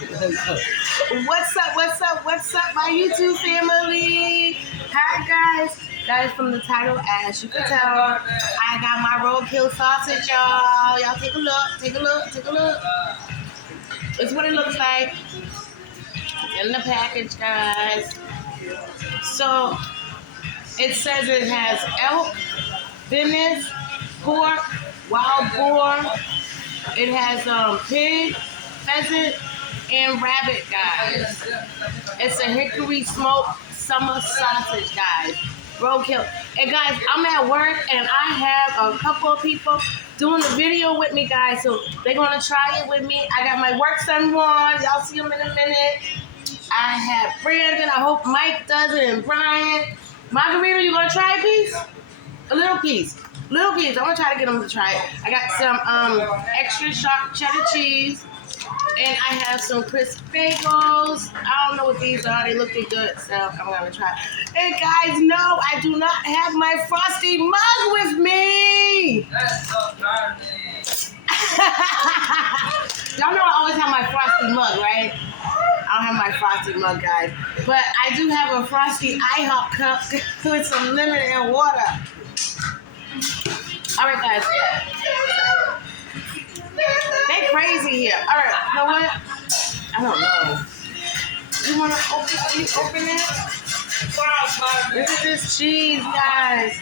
What's up, what's up, what's up, my YouTube family? Hi, guys. Guys, from the title, as you can tell, I got my roadkill sausage, y'all. Y'all take a look, take a look, take a look. It's what it looks like in the package, guys. So, it says it has elk, Venice, pork, wild boar. It has pig, pheasant, and rabbit, guys. It's a hickory smoked summer sausage, guys. Roadkill. And guys, I'm at work and I have a couple of people doing the video with me, guys. So they're gonna try it with me. I got my work son Juan. Y'all see him in a minute. I have Brandon. I hope Mike does it, and Brian. Margarita, you gonna try a piece? A little piece. Little piece. I'm gonna try to get them to try it. I got some extra sharp cheddar cheese. And I have some crisp bagels. I don't know what these are. They look good, so I'm gonna try. And guys, no, I do not have my frosty mug with me. That's so garbage. Y'all know I always have my frosty mug, right? I don't have my frosty mug, guys. But I do have a frosty IHOP cup with some lemon and water. All right, guys. They crazy here. All right, you know what? I don't know. You want to open it? Look at this cheese, guys.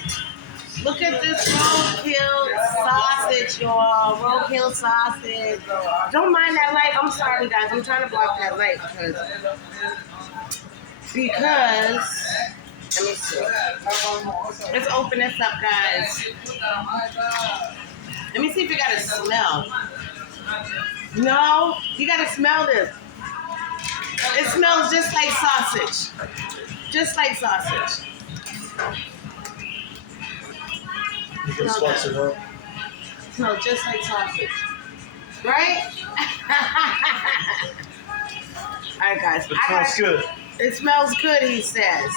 Look at this roadkill sausage, y'all. Roadkill sausage. Don't mind that light. I'm sorry, guys. I'm trying to block that light because let me see. Let's open this up, guys. Let me see if you got a smell. No, you gotta smell this. It smells just like sausage. Just like sausage. You can slice it up. Smells just like sausage. Right? Alright, guys. It smells good. It smells good, he says.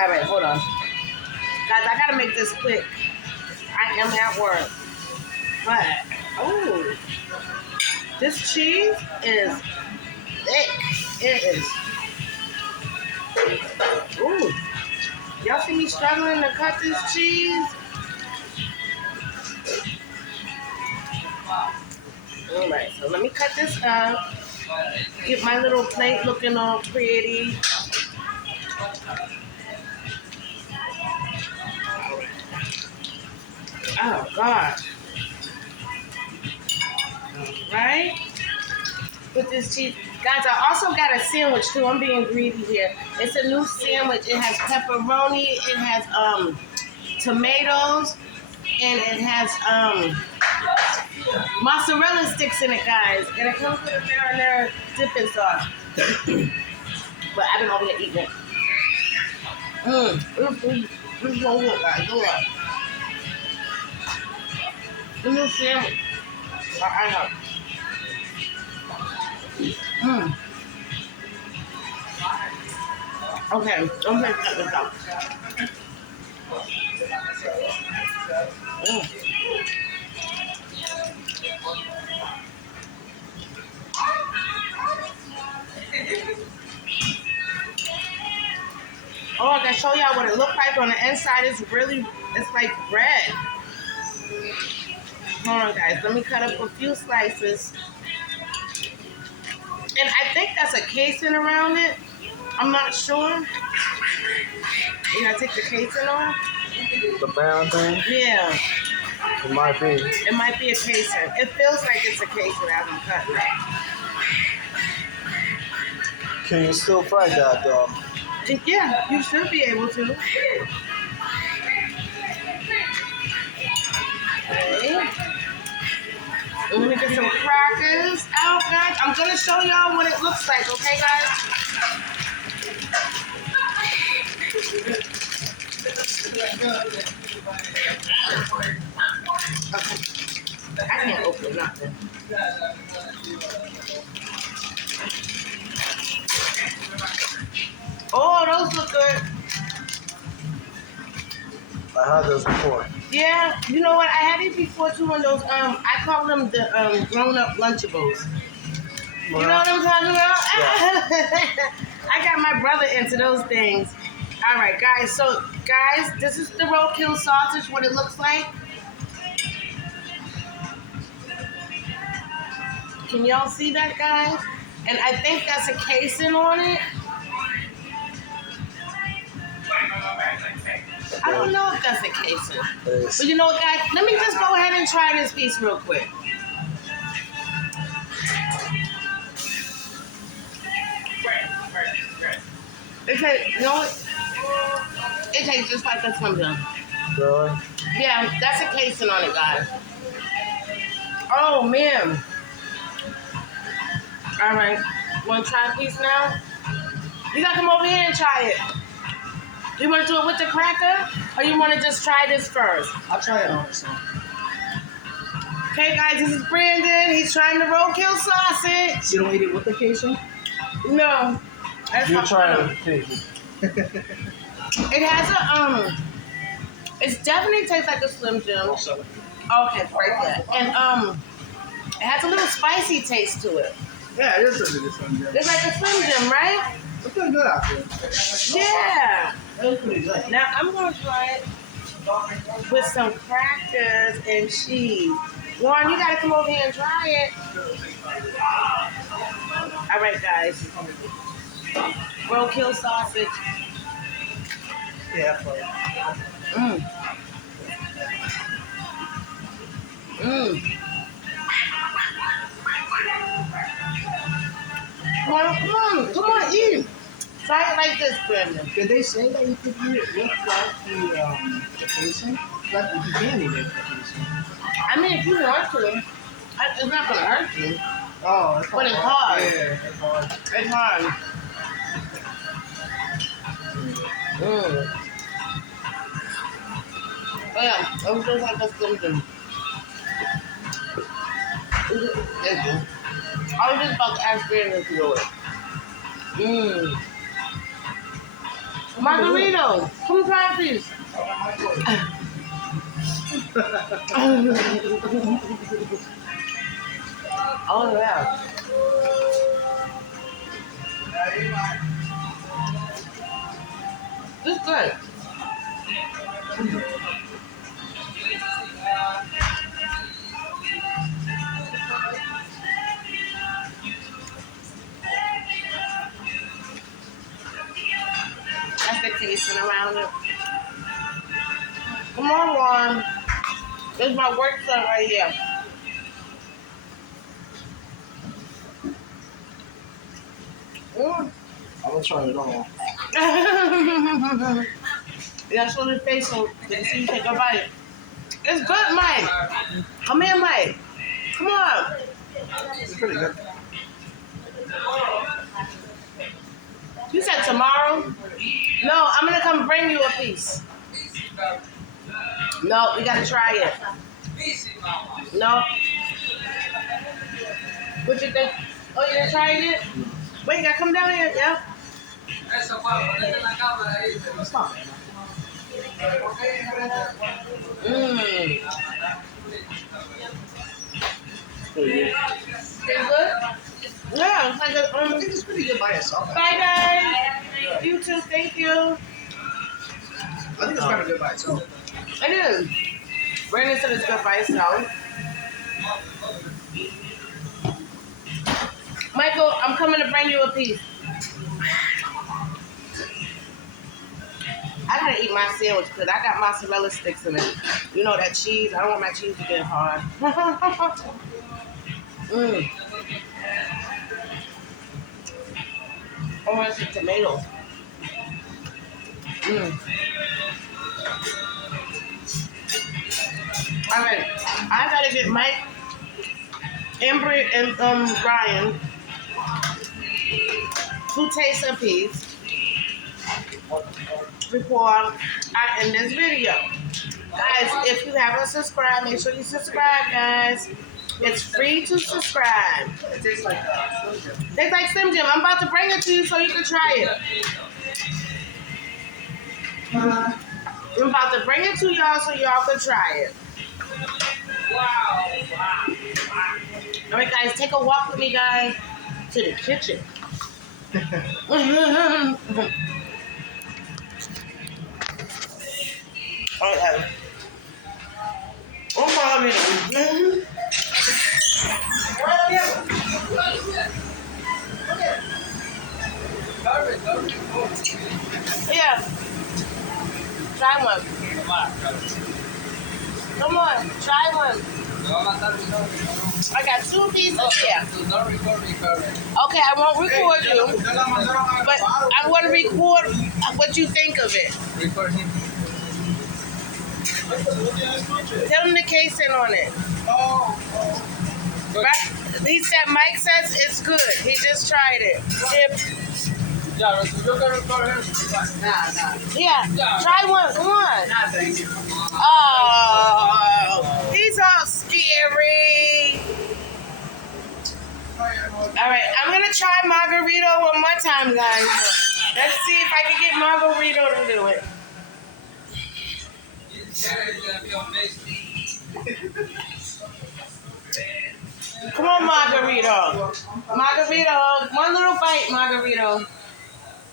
Alright, hold on. Guys, I gotta make this quick. I am at work. But, oh, this cheese is thick. It is. Ooh. Y'all see me struggling to cut this cheese? Alright, so let me cut this up. Get my little plate looking all pretty. Oh, God. Right? Put this cheese. Guys, I also got a sandwich, too. I'm being greedy here. It's a new sandwich. It has pepperoni. It has tomatoes. And it has mozzarella sticks in it, guys. And it comes with a marinara dipping sauce. But I've been over here eating it. This is so good, guys. Look at the new sandwich. I have. Okay, I'm gonna cut this out. Oh, I can show y'all what it looks like on the inside. It's like bread. Hold on, guys. Let me cut up a few slices. And I think that's a casing around it. I'm not sure. You gotta take the casing off? The brown thing? Yeah. It might be. It might be a casing. It feels like it's a casing as I'm cutting it. Can you still fry that, though? Yeah, you should be able to. Okay. Let me get some crackers out, guys. I'm gonna show y'all what it looks like, okay, guys? Okay. I can't open nothing. Oh, those look good. I had those before. Yeah, you know what? I had these before too. On those, I call them the grown-up Lunchables. You know what I'm talking about? I got my brother into those things. All right, guys. So, guys, this is the roadkill sausage, what it looks like. Can y'all see that, guys? And I think that's a casing on it. I don't know if that's a casing. But you know what, guys? Let me just go ahead and try this piece real quick. It tastes, you know what? It tastes just like a Slim Jim. Really? Yeah, that's a casing on it, guys. Oh, man. All right. Want to try a piece now? You got to come over here and try it. You want to do it with the cracker? Or you want to just try this first? I'll try it on this one. Okay, guys, this is Brandon. He's trying the roadkill sausage. You don't eat it with the casing? No. That's You not try fun. it, Casey. It has a, it definitely tastes like a Slim Jim. Okay, break that. And, it has a little spicy taste to it. Yeah, it is a good Slim Jim. It's like a Slim Jim, right? It's pretty good out there. Yeah. It's pretty good. Now, I'm going to try it with some crackers and cheese. Warren, you got to come over here and try it. All right, guys. Roadkill sausage. Yeah, Mmm. Mmm. Come on, eat. Try it like this, Brandon. Did they say that you could eat it with the casing? But you can eat it with the casing. I mean, if you want to, it's not going to hurt you. Oh, it's But it's hard. Yeah, it's hard. It's hard. Mmm. Oh, yeah, it was just like a Slim Jim. Thank you. I was just about to ask Brandon to do it. Mmm. Margarito, come try a piece. Oh, yeah. This is good. That's the casing around it. Come on, Juan. This is my work son right here. Mm. I'm gonna try it all. Yeah, show the face so they can see you take a bite. It's good, Mike. Come here, Mike. Come on. It's pretty good. You said tomorrow? No, I'm gonna come bring you a piece. No, we gotta try it. No. What you think? Oh, you didn't try it yet? Wait, you gotta come down here, yeah? It's not bad. Mmm. It's good? Yeah, it's like a, I think it's pretty good by itself. bye guys. You too, thank you. I think it's kind of good by itself. It is. Brandon said it's good by itself. Michael, I'm coming to bring you a piece. I gotta eat my sandwich because I got mozzarella sticks in it. You know that cheese? I don't want my cheese to get hard. Mmm. Oh, it's a tomato. Mmm. All right, I gotta get Mike, Amber, and Brian to taste a piece before I end this video. Guys, if you haven't subscribed, make sure you subscribe, guys. It's free to subscribe. It tastes like Slim Jim. Tastes like Slim Jim. I'm about to bring it to you so you can try it. I'm about to bring it to y'all so y'all can try it. All right, guys, take a walk with me, guys. to the kitchen. Okay. Oh, mommy. Yeah. Try one. Come on, try one. I got 2 pieces here. Okay, I won't record you, but I'm going to record what you think of it. Tell him the casing on it. Right? He said, Mike says it's good. He just tried it. Yeah, try one. Come on. Oh, he's all scary. All right, I'm going to try Margarito one more time, guys. Let's see if I can get Margarito to do it. Come on, Margarito. Margarito, one little bite, Margarito.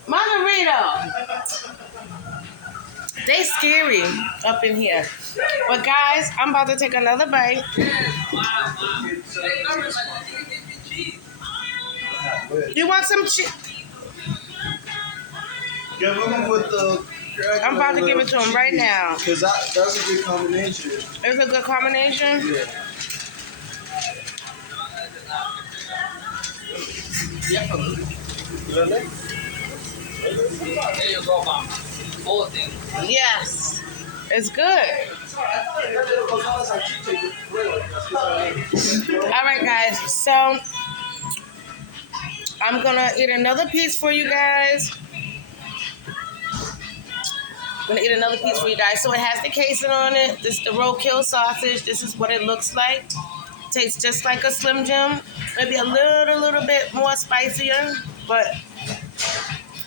Margarito. They scary up in here. But guys, I'm about to take another bite. You want some cheese? Give him with the. I'm about to give it to him right now. Because that's a good combination. It's a good combination? Yeah. Really? There you go, mom. Whole thing. Yes. It's good. All right, guys. So, I'm going to eat another piece for you guys. I'm going to eat another piece for you guys. So, it has the casing on it. This is the Roadkill sausage. This is what it looks like. Tastes just like a Slim Jim. Maybe a little bit more spicier, but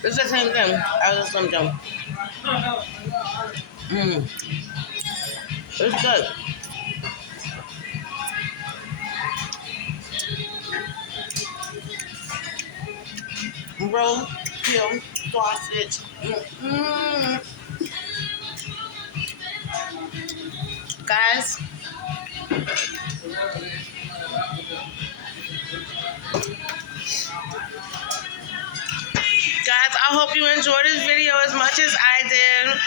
it's the same thing as a Slim Jim. It's good. Roadkill sausage. Guys, I hope you enjoyed this video as much as I did.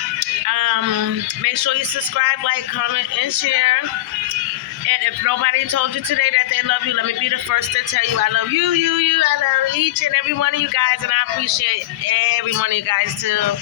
Make sure you subscribe, like, comment, and share. And if nobody told you today that they love you, let me be the first to tell you I love you. I love each and every one of you guys, and I appreciate every one of you guys too.